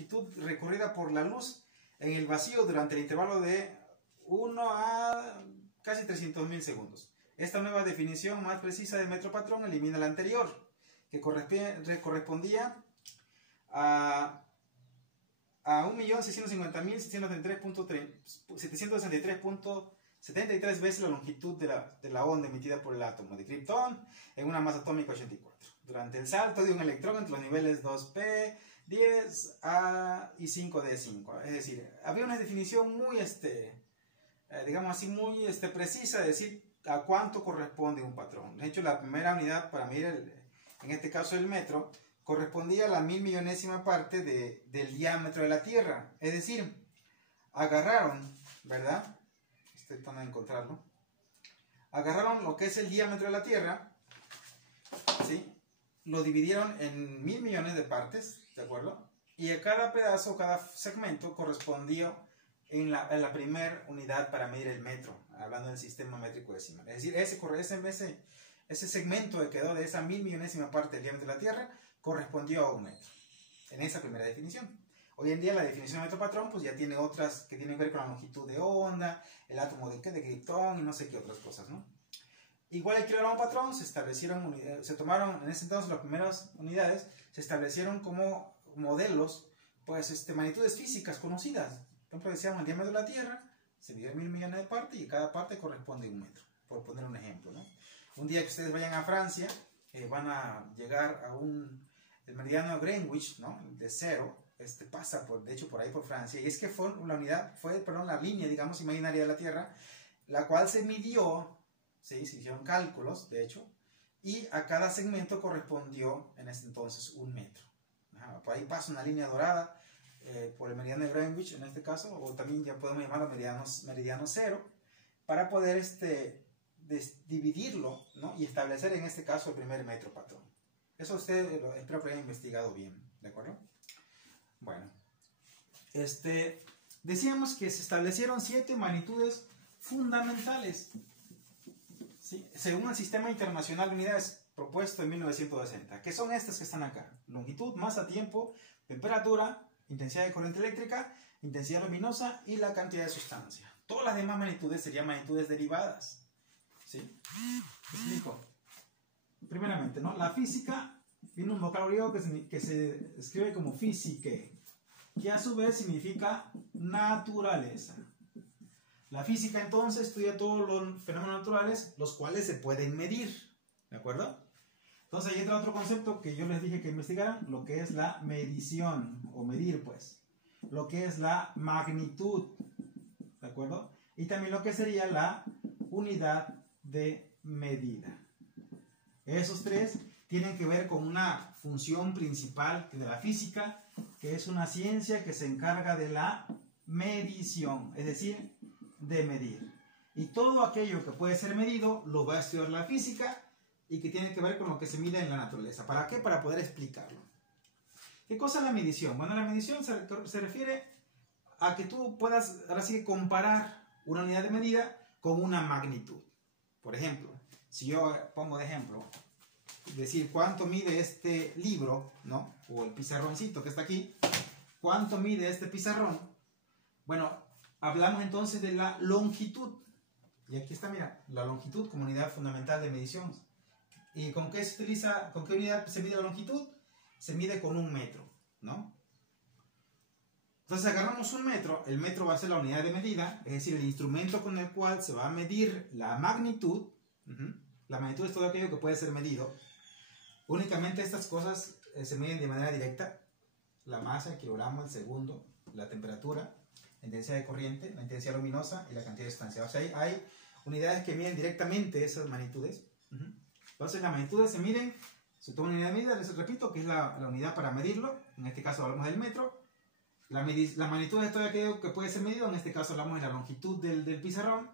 longitud recorrida por la luz en el vacío durante el intervalo de 1 a casi 300.000 segundos. Esta nueva definición más precisa del metro patrón elimina la anterior, que correspondía a 1.650.763.73 veces la longitud de la onda emitida por el átomo de Krypton en una masa atómica 84. Durante el salto de un electrón entre los niveles 2p, 10 a y 5d5. Es decir, había una definición muy, digamos así, muy precisa de decir a cuánto corresponde un patrón. De hecho, la primera unidad para medir, en este caso el metro, correspondía a la 1000.000.000ª parte del diámetro de la Tierra. Es decir, agarraron, ¿verdad? Estoy tratando de encontrarlo. Agarraron lo que es el diámetro de la Tierra, ¿sí? Lo dividieron en 1.000 millones de partes, ¿de acuerdo? Y a cada pedazo, cada segmento correspondió en la primera unidad para medir el metro, hablando del sistema métrico decimal. Es decir, ese segmento que quedó de esa 1.000.000.000ª parte del diámetro de la Tierra correspondió a un metro, en esa primera definición. Hoy en día la definición de metro patrón pues ya tiene otras que tienen que ver con la longitud de onda, el átomo de Krypton y no sé qué otras cosas, ¿no? Igual el kilogramo patrón se tomaron en ese entonces las primeras unidades, se establecieron como modelos, pues magnitudes físicas conocidas. Por ejemplo, decíamos el diámetro de la Tierra se divide en 1.000 millones de partes y cada parte corresponde a un metro, por poner un ejemplo, ¿no? Un día que ustedes vayan a Francia, van a llegar a el meridiano de Greenwich, ¿no? De cero, pasa de hecho por ahí por Francia, y es que fue la línea, digamos, imaginaria de la Tierra, la cual se midió, ¿sí? Se hicieron cálculos, de hecho, y a cada segmento correspondió en ese entonces un metro. Ajá, por ahí pasa una línea dorada por el meridiano de Greenwich en este caso, o también ya podemos llamarlo meridiano cero, para poder dividirlo, ¿no? Y establecer en este caso el primer metro patrón. Eso ustedes espero que lo hayan investigado bien, ¿de acuerdo? Bueno, decíamos que se establecieron 7 magnitudes fundamentales, ¿sí? Según el Sistema Internacional de Unidades propuesto en 1960, que son estas que están acá: longitud, masa, tiempo, temperatura, intensidad de corriente eléctrica, intensidad luminosa y la cantidad de sustancia. Todas las demás magnitudes serían magnitudes derivadas, ¿sí? ¿Me explico? Primeramente, ¿no? La física tiene un vocablo griego que se escribe como físique, que a su vez significa naturaleza. La física entonces estudia todos los fenómenos naturales, los cuales se pueden medir, ¿de acuerdo? Entonces ahí entra otro concepto que yo les dije que investigaran, lo que es la medición, o medir pues, lo que es la magnitud, ¿de acuerdo? Y también lo que sería la unidad de medida. Esos tres tienen que ver con una función principal de la física, que es una ciencia que se encarga de la medición, es decir, de medir. Y todo aquello que puede ser medido lo va a estudiar la física y que tiene que ver con lo que se mide en la naturaleza. ¿Para qué? Para poder explicarlo. ¿Qué cosa es la medición? Bueno, la medición se refiere a que tú puedas ahora sí comparar una unidad de medida con una magnitud. Por ejemplo, si yo pongo de ejemplo, decir cuánto mide este libro, ¿no? O el pizarroncito que está aquí, cuánto mide este pizarrón. Bueno, hablamos entonces de la longitud. Y aquí está, mira, la longitud como unidad fundamental de medición. ¿Y con qué se utiliza, con qué unidad se mide la longitud? Se mide con un metro, ¿no? Entonces agarramos un metro, el metro va a ser la unidad de medida, es decir, el instrumento con el cual se va a medir la magnitud. La magnitud es todo aquello que puede ser medido. Únicamente estas cosas se miden de manera directa: la masa, el kilogramo, el segundo, la temperatura, la intensidad de corriente, la intensidad luminosa y la cantidad de sustancia. O sea, hay unidades que miden directamente esas magnitudes. Entonces las magnitudes se miden, se toma una unidad de medida, les repito, que es la unidad para medirlo. En este caso hablamos del metro. La magnitud es todo aquello que puede ser medido, en este caso hablamos de la longitud del pizarrón.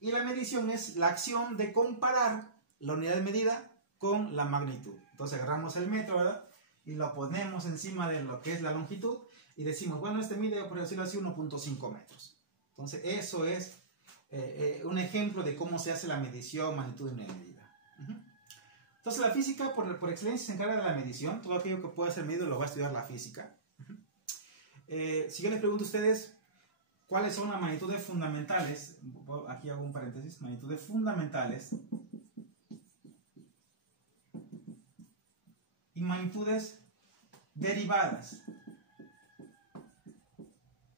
Y la medición es la acción de comparar la unidad de medida con la magnitud. Entonces agarramos el metro, ¿verdad? Y lo ponemos encima de lo que es la longitud y decimos, bueno, este mide, por decirlo así, 1.5 metros. Entonces eso es un ejemplo de cómo se hace la medición, magnitud de una medida. Entonces la física por excelencia se encarga de la medición. Todo aquello que pueda ser medido lo va a estudiar la física. Si yo les pregunto a ustedes cuáles son las magnitudes fundamentales, aquí hago un paréntesis, magnitudes fundamentales y magnitudes derivadas.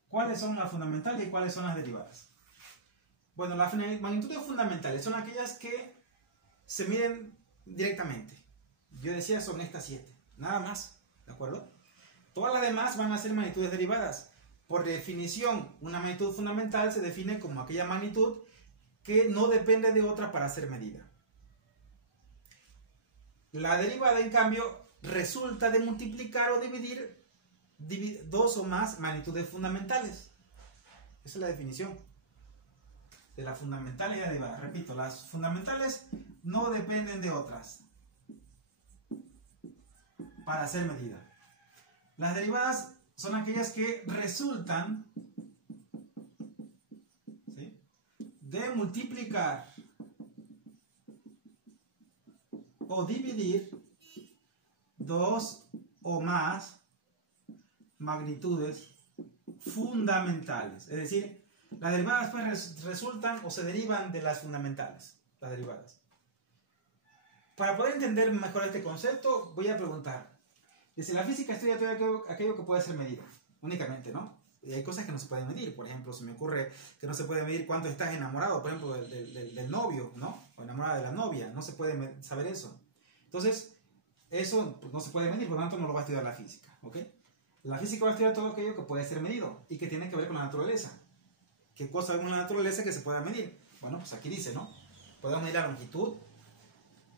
¿Cuáles son las fundamentales y cuáles son las derivadas? Bueno, las magnitudes fundamentales son aquellas que se miden directamente. Yo decía, son estas 7, nada más, ¿de acuerdo? Todas las demás van a ser magnitudes derivadas. Por definición, una magnitud fundamental se define como aquella magnitud que no depende de otra para ser medida. La derivada, en cambio, resulta de multiplicar o dividir dos o más magnitudes fundamentales. Esa es la definición de las fundamentales y derivadas. Repito, las fundamentales no dependen de otras para ser medida. Las derivadas son aquellas que resultan, ¿sí?, de multiplicar o dividir dos o más magnitudes fundamentales. Es decir, las derivadas pues resultan o se derivan de las fundamentales, las derivadas. Para poder entender mejor este concepto, voy a preguntar, desde la física estudia todo aquello que puede ser medido, únicamente, ¿no? Y hay cosas que no se pueden medir. Por ejemplo, se me ocurre que no se puede medir cuánto estás enamorado, por ejemplo, del novio, ¿no? O enamorada de la novia, no se puede saber eso. Entonces, eso pues, no se puede medir, por lo tanto no lo va a estudiar la física, ¿ok? La física va a estudiar todo aquello que puede ser medido y que tiene que ver con la naturaleza. ¿Qué cosa vemos en la naturaleza que se pueda medir? Bueno, pues aquí dice, ¿no? Podemos medir la longitud,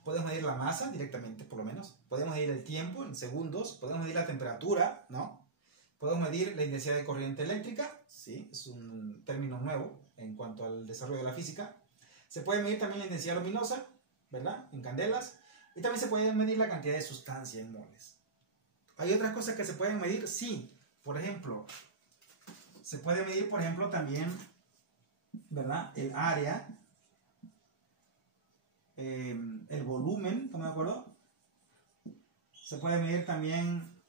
podemos medir la masa directamente, por lo menos. Podemos medir el tiempo en segundos, podemos medir la temperatura, ¿no? Podemos medir la intensidad de corriente eléctrica, ¿sí? Es un término nuevo en cuanto al desarrollo de la física. Se puede medir también la intensidad luminosa, ¿verdad? En candelas. Y también se puede medir la cantidad de sustancia en moles. ¿Hay otras cosas que se pueden medir? Sí. Por ejemplo, se puede medir, por ejemplo, también, ¿verdad?, el área, el volumen, ¿estamos de acuerdo? Se puede medir también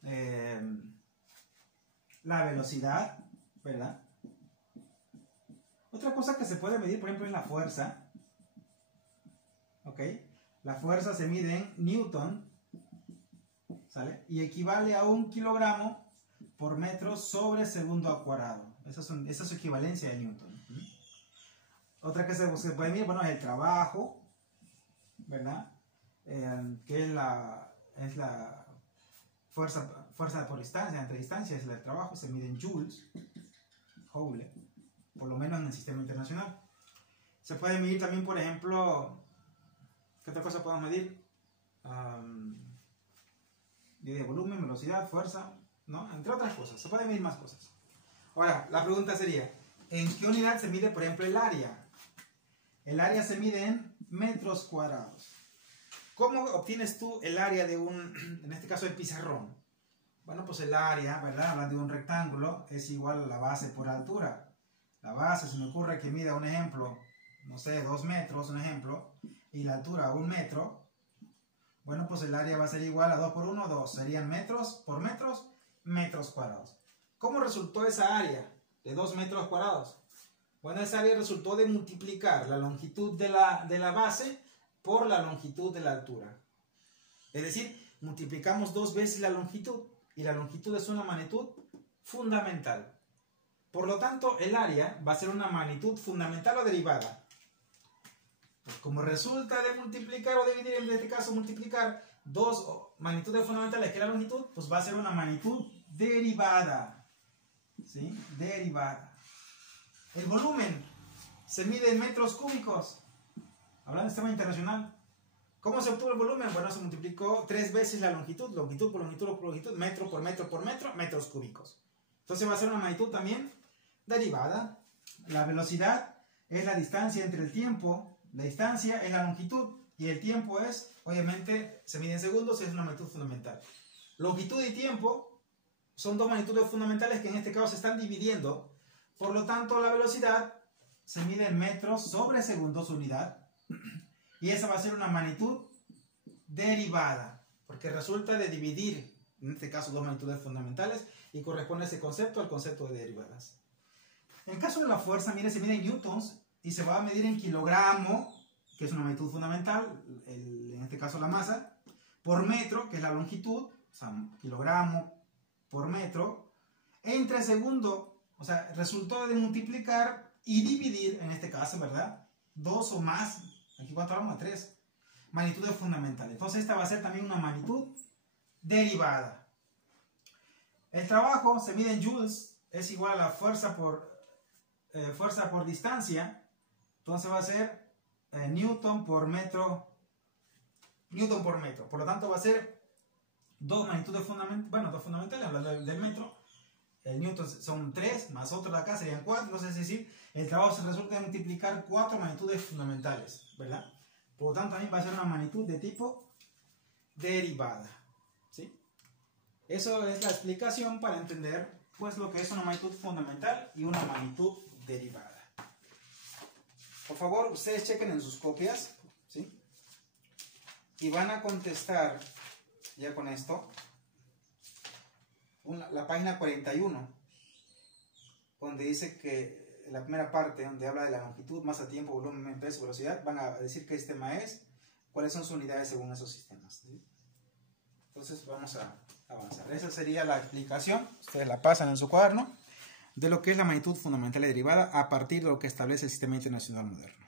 la velocidad, ¿verdad? Otra cosa que se puede medir, por ejemplo, es la fuerza. ¿Ok? La fuerza se mide en Newton, ¿sale? Y equivale a 1 kilogramo por metro sobre segundo al cuadrado. Esa es su equivalencia de Newton. Otra que se puede medir, bueno, es el trabajo, ¿verdad? Que es la fuerza por distancia, entre distancias, es el trabajo, se mide en joules, joule, por lo menos en el sistema internacional. Se puede medir también, por ejemplo, ¿qué otra cosa podemos medir? De volumen, velocidad, fuerza, ¿no? Entre otras cosas, se pueden medir más cosas. Ahora, la pregunta sería, ¿en qué unidad se mide, por ejemplo, el área? El área se mide en metros cuadrados. ¿Cómo obtienes tú el área de en este caso, el pizarrón? Bueno, pues el área, ¿verdad? Hablando de un rectángulo, es igual a la base por altura. La base, se me ocurre que mida, un ejemplo, no sé, 2 metros, un ejemplo, y la altura 1 metro. Bueno, pues el área va a ser igual a 2 por 1, 2. Serían metros por metros, metros cuadrados. ¿Cómo resultó esa área de 2 metros cuadrados? Bueno, esa área resultó de multiplicar la longitud de la base por la longitud de la altura. Es decir, multiplicamos 2 veces la longitud, y la longitud es una magnitud fundamental. Por lo tanto, el área va a ser una magnitud fundamental o derivada. Pues como resulta de multiplicar o dividir, en este caso multiplicar 2 magnitudes fundamentales que es la longitud, pues va a ser una magnitud derivada. ¿Sí? Derivada. El volumen se mide en metros cúbicos. Hablando de sistema internacional. ¿Cómo se obtuvo el volumen? Bueno, se multiplicó 3 veces la longitud. Longitud por longitud por longitud. Metro por metro por metro. Metros cúbicos. Entonces va a ser una magnitud también derivada. La velocidad es la distancia entre el tiempo. La distancia es la longitud. Y el tiempo es, obviamente, se mide en segundos y es una magnitud fundamental. Longitud y tiempo son 2 magnitudes fundamentales que en este caso se están dividiendo. Por lo tanto, la velocidad se mide en metros sobre segundos unidad. Y esa va a ser una magnitud derivada. Porque resulta de dividir, en este caso, 2 magnitudes fundamentales. y corresponde ese concepto al concepto de derivadas. En el caso de la fuerza, mire, se mide en newtons y se va a medir en kilogramo, que es una magnitud fundamental, en este caso la masa, por metro, que es la longitud, o sea, kilogramo por metro, entre segundo, o sea, resultado de multiplicar y dividir, en este caso, ¿verdad? 2 o más, aquí cuánto hablamos, 3 magnitudes fundamentales. Entonces esta va a ser también una magnitud derivada. El trabajo se mide en joules, es igual a la fuerza por distancia, entonces va a ser newton por metro, por lo tanto va a ser dos magnitudes fundamentales, bueno, dos fundamentales, hablando del metro, el newton son 3, más otro de acá serían 4, entonces es decir, el trabajo se resulta de multiplicar 4 magnitudes fundamentales, ¿verdad? Por lo tanto también va a ser una magnitud de tipo derivada, ¿sí? Eso es la explicación para entender pues lo que es una magnitud fundamental y una magnitud derivada. Por favor, ustedes chequen en sus copias, ¿sí? Y van a contestar ya con esto la página 41, donde dice que la primera parte, donde habla de la longitud, masa, tiempo, volumen, peso, velocidad, van a decir qué sistema es, cuáles son sus unidades según esos sistemas, ¿sí? Entonces vamos a avanzar. Esa sería la explicación, ustedes la pasan en su cuaderno, de lo que es la magnitud fundamental y derivada a partir de lo que establece el sistema internacional moderno.